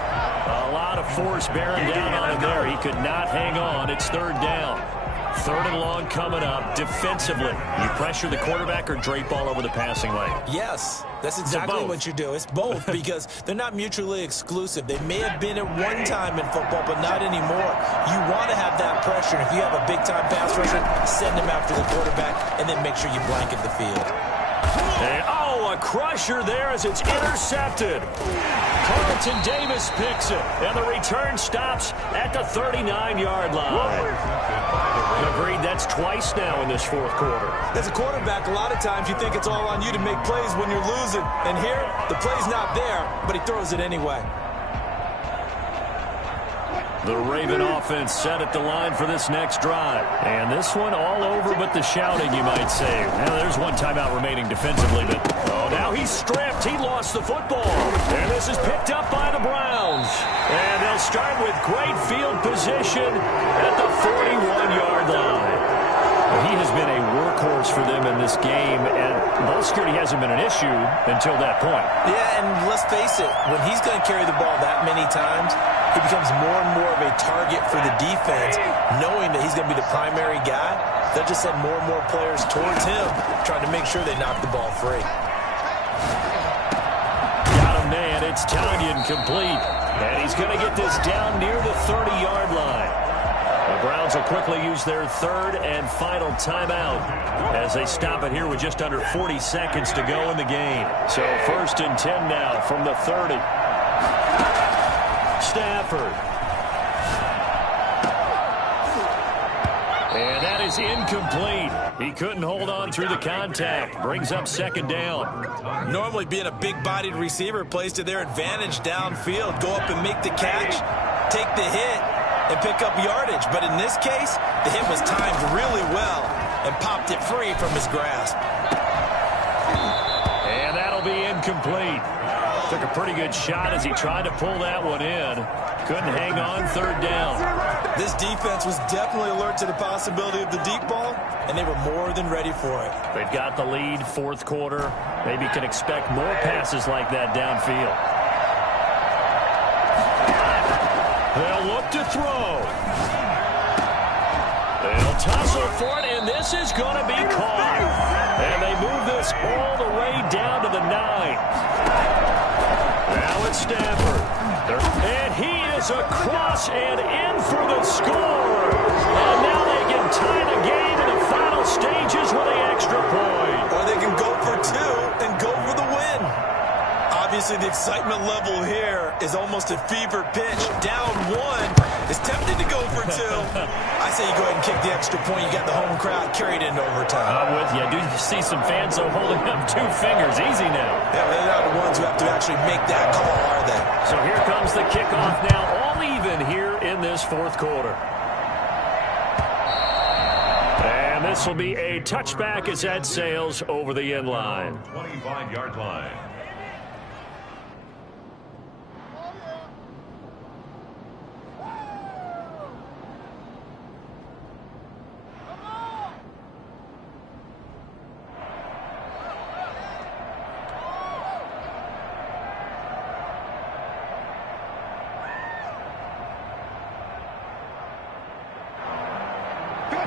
A lot of force bearing down on him there. He could not hang on. It's 3rd down. 3rd and long coming up. Defensively, you pressure the quarterback or drape all over the passing lane? Yes, that's exactly what you do. It's both because they're not mutually exclusive. They may have been at one time in football, but not anymore. You want to have that pressure. And if you have a big-time pass rusher, send him after the quarterback and then make sure you blanket the field. And, a crusher there as it's intercepted. Carlton Davis picks it, and the return stops at the 39-yard line. Agreed, that's twice now in this 4th quarter. As a quarterback, a lot of times you think it's all on you to make plays when you're losing. And here, the play's not there, but he throws it anyway. The Raven offense set at the line for this next drive. And this one all over but the shouting, you might say. Now, there's one timeout remaining defensively, but now he's stripped. He lost the football. And this is picked up by the Browns. And they'll start with great field position at the 41-yard line. He has been a workhorse for them in this game, and ball security hasn't been an issue until that point. Yeah, and let's face it, when he's going to carry the ball that many times, he becomes more and more of a target for the defense, knowing that he's going to be the primary guy. They'll just send more and more players towards him, trying to make sure they knock the ball free. Got him, man. It's Tanyan complete. And he's going to get this down near the 30-yard line. The Browns will quickly use their 3rd and final timeout as they stop it here with just under 40 seconds to go in the game. So 1st and 10 now from the 30. Stafford. And that is incomplete. He couldn't hold on through the contact. Brings up 2nd down. Normally being a big-bodied receiver plays to their advantage downfield. Go up and make the catch, take the hit, and pick up yardage. But in this case, the hit was timed really well and popped it free from his grasp. And that'll be incomplete. Took a pretty good shot as he tried to pull that one in. Couldn't hang on 3rd down. This defense was definitely alert to the possibility of the deep ball, and they were more than ready for it. They've got the lead, 4th quarter. Maybe can expect more passes like that downfield. They'll look to throw. They'll tussle for it, and this is going to be caught. And they move this all the way down to the 9. Now it's Stafford. And he is across and in for the score. And now they can tie the game in the final stages with an extra point. Or they can go for 2 and go for the win. Obviously, the excitement level here is almost a fever pitch. Down 1 is tempted to go for 2. I say you go ahead and kick the extra point. You got the home crowd carried into overtime. I'm with you. I do see some fans, though, holding up 2 fingers. Easy now. Yeah, they're not the ones who have to actually make that call, are they? So here comes the kickoff now, all even here in this 4th quarter. And this will be a touchback as that sails over the end line. 25-yard line.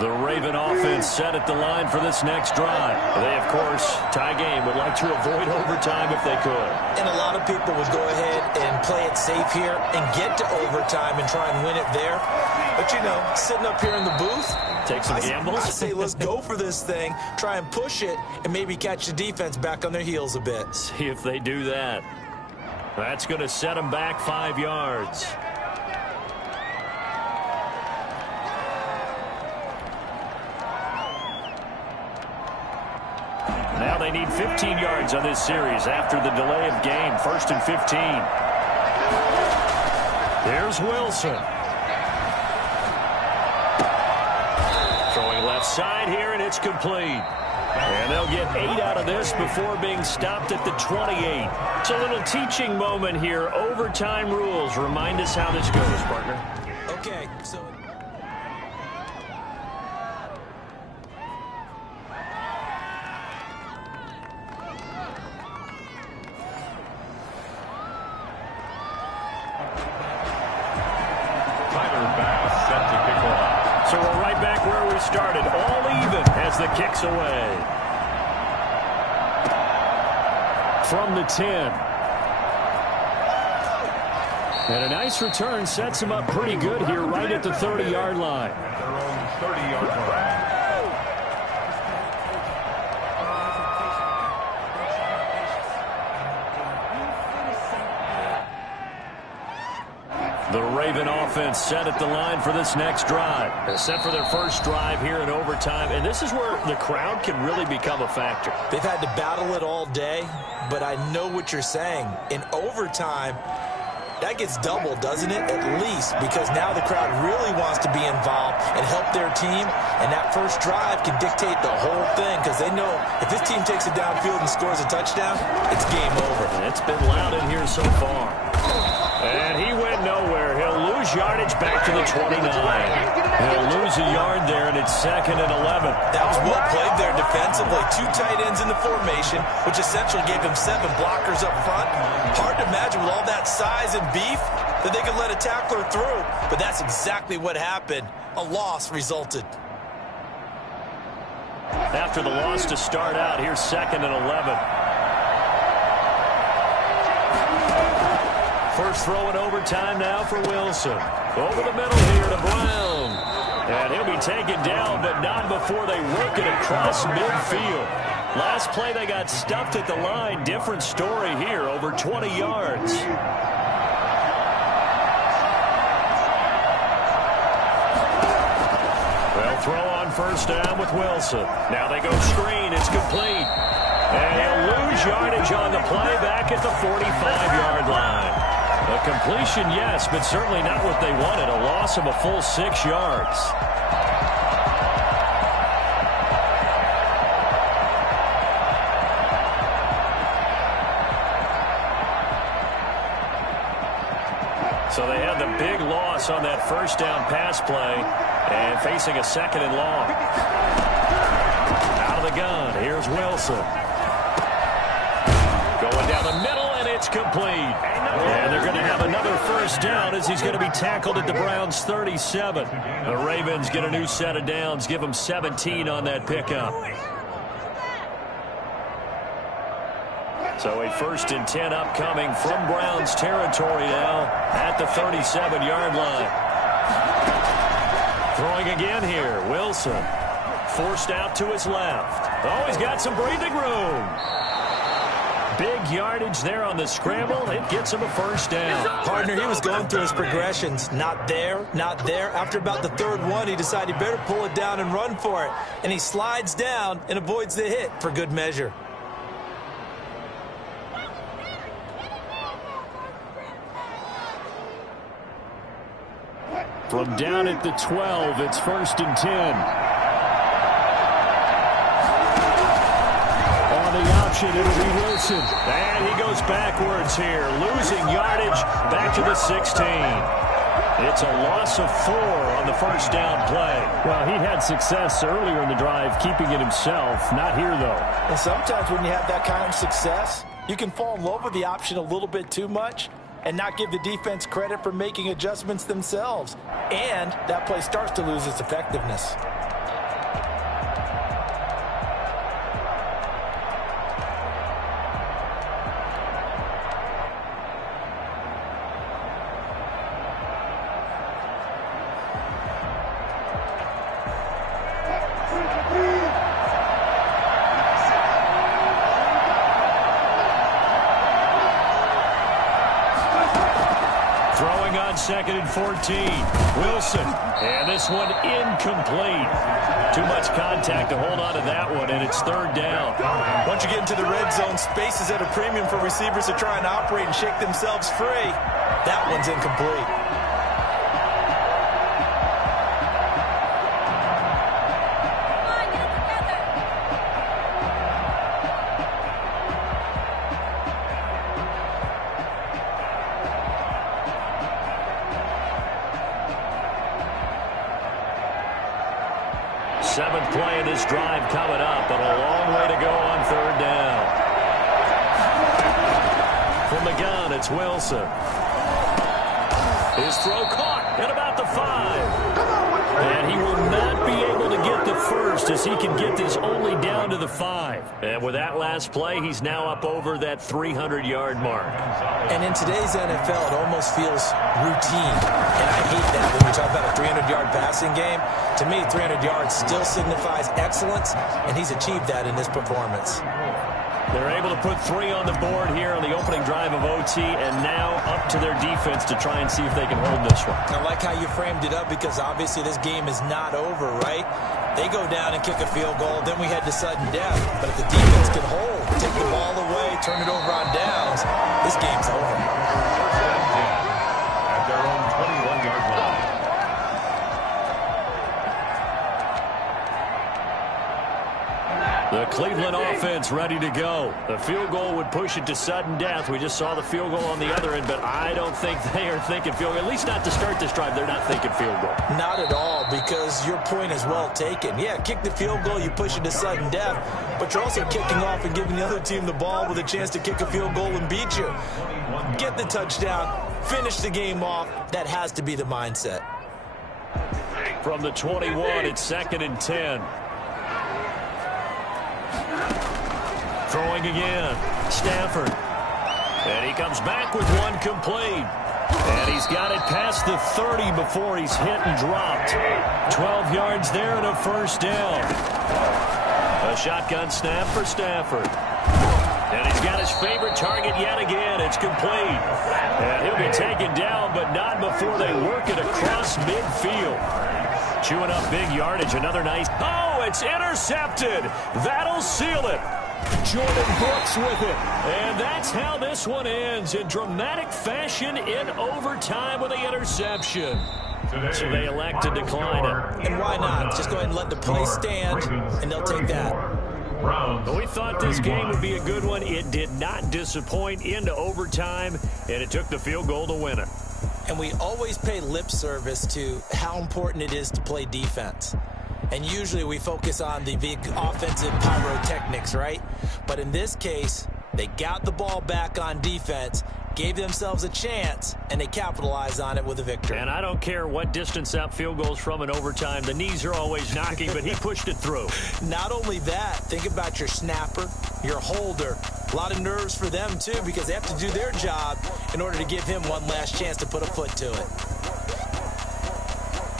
The Raven offense set at the line for this next drive. They, of course, tie game, would like to avoid overtime if they could. And a lot of people would go ahead and play it safe here and get to overtime and try and win it there. But, you know, sitting up here in the booth, take some gambles. I say let's go for this thing, try and push it, and maybe catch the defense back on their heels a bit. See if they do that. That's going to set them back 5 yards. Now they need 15 yards on this series after the delay of game. 1st and 15. Here's Wilson. Throwing left side here, and it's complete. And they'll get 8 out of this before being stopped at the 28. It's a little teaching moment here. Overtime rules. Remind us how this goes, partner. Okay, so... So we're right back where we started. All even as the kick's away. From the 10. And a nice return sets him up pretty good here right at the 30-yard line. Their own 30-yard line. The Raven offense set at the line for this next drive. Set for their first drive here in overtime. And this is where the crowd can really become a factor. They've had to battle it all day, but I know what you're saying. In overtime, that gets doubled, doesn't it? At least, because now the crowd really wants to be involved and help their team. And that first drive can dictate the whole thing because they know if this team takes it downfield and scores a touchdown, it's game over. And it's been loud in here so far. And he went nowhere. He'll lose yardage back to the 29. He'll lose a yard there, and it's 2nd and 11. That was well played there defensively. 2 tight ends in the formation, which essentially gave him 7 blockers up front. Hard to imagine with all that size and beef that they could let a tackler through. But that's exactly what happened. A loss resulted. After the loss to start out, here's 2nd and 11. First throw in overtime now for Wilson. Over the middle here to Brown. And he'll be taken down, but not before they work it across midfield. Last play they got stuffed at the line. Different story here, over 20 yards. They'll throw on first down with Wilson. Now they go screen. It's complete. And he'll lose yardage on the play back at the 45-yard line. A completion, yes, but certainly not what they wanted. A loss of a full 6 yards. So they had the big loss on that first down pass play and facing a 2nd and long. Out of the gun, here's Wilson. Going down the middle, and it's complete. And they're going to have another first down as he's going to be tackled at the Browns' 37. The Ravens get a new set of downs, give them 17 on that pickup. So a 1st and 10 upcoming from Browns territory now at the 37-yard line. Throwing again here, Wilson. Forced out to his left. Oh, he's got some breathing room. Big yardage there on the scramble. It gets him a first down. Partner, he was going through his progressions. Not there, not there. After about the 3rd one, he decided he better pull it down and run for it. And he slides down and avoids the hit for good measure. From down at the 12, it's 1st and 10. It'll be Wilson. And he goes backwards here, losing yardage back to the 16. It's a loss of 4 on the first down play. Well, he had success earlier in the drive, keeping it himself. Not here, though. And sometimes when you have that kind of success, you can fall in love with the option a little bit too much and not give the defense credit for making adjustments themselves. And that play starts to lose its effectiveness. Throwing on 2nd and 14. Wilson. And this one incomplete. Too much contact to hold on to that one, and it's 3rd down. Once you get into the red zone, space is at a premium for receivers to try and operate and shake themselves free. That one's incomplete. Seventh play of this drive coming up, but a long way to go on 3rd down. From the gun, it's Wilson. His throw caught at about the 5. And he will not be able to get the first as he can get this only down to the 5. And with that last play, he's now up over that 300-yard mark. And in today's NFL, it almost feels routine. And I hate that when we talk about a 300-yard passing game. To me, 300 yards still signifies excellence, and he's achieved that in this performance. They're able to put 3 on the board here on the opening drive of OT, and now up to their defense to try and see if they can hold this one. I like how you framed it up because obviously this game is not over, right? They go down and kick a field goal, then we head to sudden death. But if the defense can hold, take the ball away, turn it over on downs, this game's over. At their own 21-yard line. The Cleveland offense ready to go. The field goal would push it to sudden death. We just saw the field goal on the other end, but I don't think they are thinking field goal. At least not to start this drive. They're not thinking field goal. Not at all, because your point is well taken. Yeah, kick the field goal, you push it to sudden death, but you're also kicking off and giving the other team the ball with a chance to kick a field goal and beat you. Get the touchdown, finish the game off. That has to be the mindset. From the 21, it's 2nd and 10. Throwing again, Stafford. And he comes back with one complete. And he's got it past the 30 before he's hit and dropped. 12 yards there and a 1st down. A shotgun snap for Stafford. And he's got his favorite target yet again. It's complete. And he'll be taken down, but not before they work it across midfield. Chewing up big yardage. Another nice. Oh, it's intercepted. That'll seal it. Jordan Brooks with it. And that's how this one ends, in dramatic fashion in overtime with the interception. So they elect to decline it. And why not? Just go ahead and let the play stand, and they'll take that. We thought this game would be a good one. It did not disappoint into overtime, and it took the field goal to win it. And we always pay lip service to how important it is to play defense. And usually we focus on the big offensive pyrotechnics, right? But in this case, they got the ball back on defense, gave themselves a chance, and they capitalized on it with a victory. And I don't care what distance that field goes from in overtime. The knees are always knocking, but he pushed it through. Not only that, think about your snapper, your holder. A lot of nerves for them, too, because they have to do their job in order to give him one last chance to put a foot to it.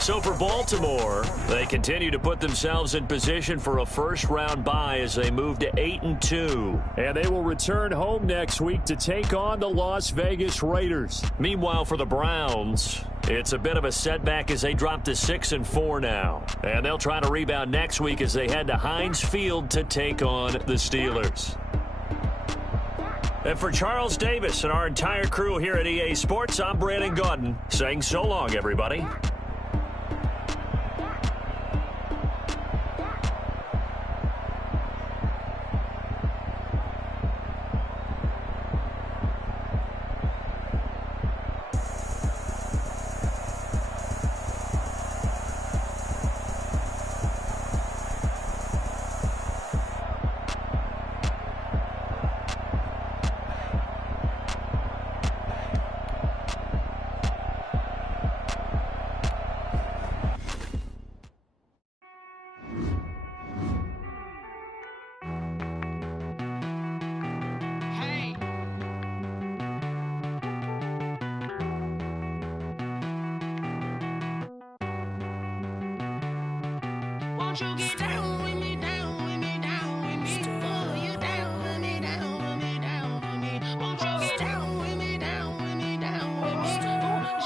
So for Baltimore, they continue to put themselves in position for a first-round bye as they move to 8-2. And they will return home next week to take on the Las Vegas Raiders. Meanwhile, for the Browns, it's a bit of a setback as they drop to 6-4 now. And they'll try to rebound next week as they head to Heinz Field to take on the Steelers. And for Charles Davis and our entire crew here at EA Sports, I'm Brandon Gaudin saying so long, everybody. Won't you get down with me, down with me, down with me? Oh, you down with me, down with me, down with me. Won't you get down with me, down with me, down with me? Oh,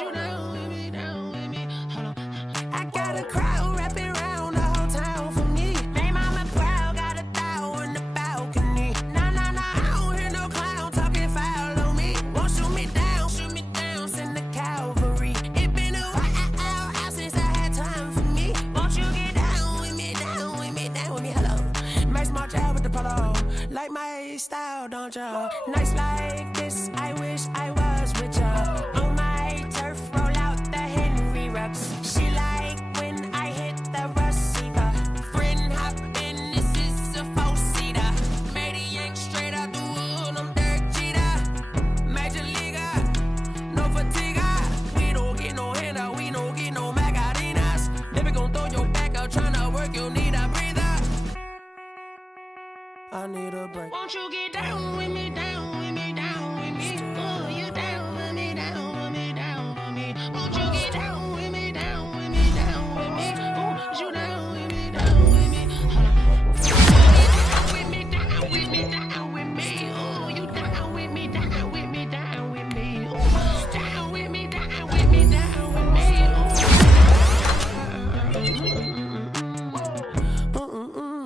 style, don't ya? Nights like this, I wish I was with ya. On my turf, roll out the Henry Rux. She like when I hit the receiver. Friend hop in, this is a four-seater. Made a yank straight out the wood, I'm Derek Jeter. Major leaguer, no fatigue. We don't get no handout, we don't get no Macarinas. Never gon' throw your back out, tryna work, you need a breather. I need a break. Won't you get down with me, down with me, down with me? Oh, you down with me, down with me, down with me. Won't you get down with me, down with me, down with me? Oh, you down with me, down with me? Down with me, down with me, down with me. Oh, you down with me, down with me, down with me. Oh, down with me, down with me, down with me.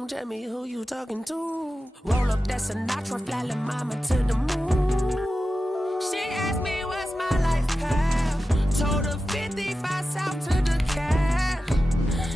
Tell me who you talking to. Roll up that Sinatra, fly la mama to the moon. She asked me what's my life path. Told her 55 south to the cat.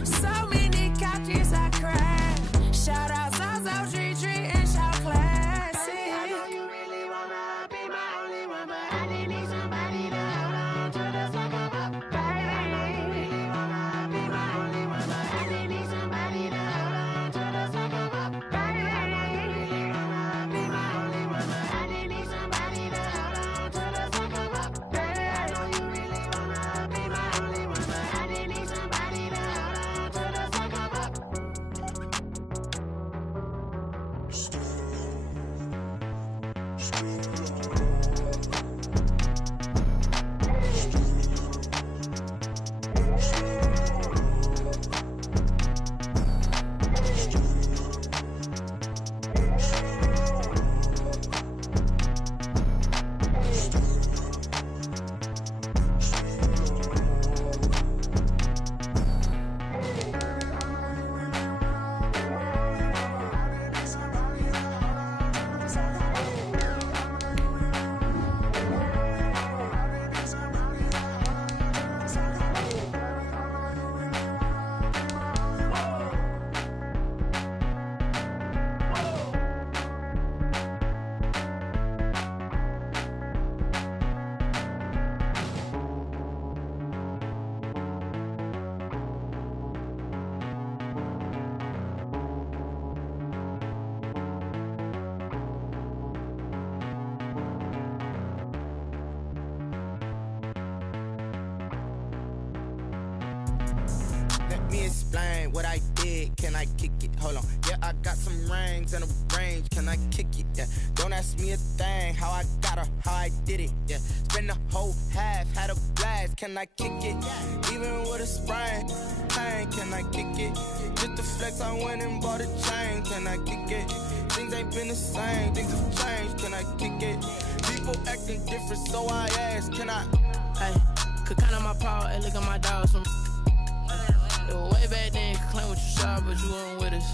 So many couches I crashed. Shout out South Tree and shout classic. I know you really wanna be my only one, but I didn't need somebody to hold on to the sucker up. Baby, I know you really wanna be my only one, but I didn't need somebody to hold on to the sucker up. Baby, I know you really wanna be my only one, but I didn't need somebody to hold on to the sucker up. Baby, I know you really wanna be my only one, but I didn't need somebody to hold on to the sucker up. Let me explain what I did. Can I kick it? Hold on. Yeah, I got some rings and a range. Can I kick it? Yeah. Don't ask me a thing. How I got her, how I did it. Yeah. Spend the whole half, had a blast. Can I kick it? Even with a sprain, pain. Can I kick it? Just to flex, I went and bought a chain. Can I kick it? Things ain't been the same. Things have changed. Can I kick it? People acting different, so I asked. Can I? Hey, could count on my power and look at my dogs from. It was way back then, claim what you saw, but you weren't with us.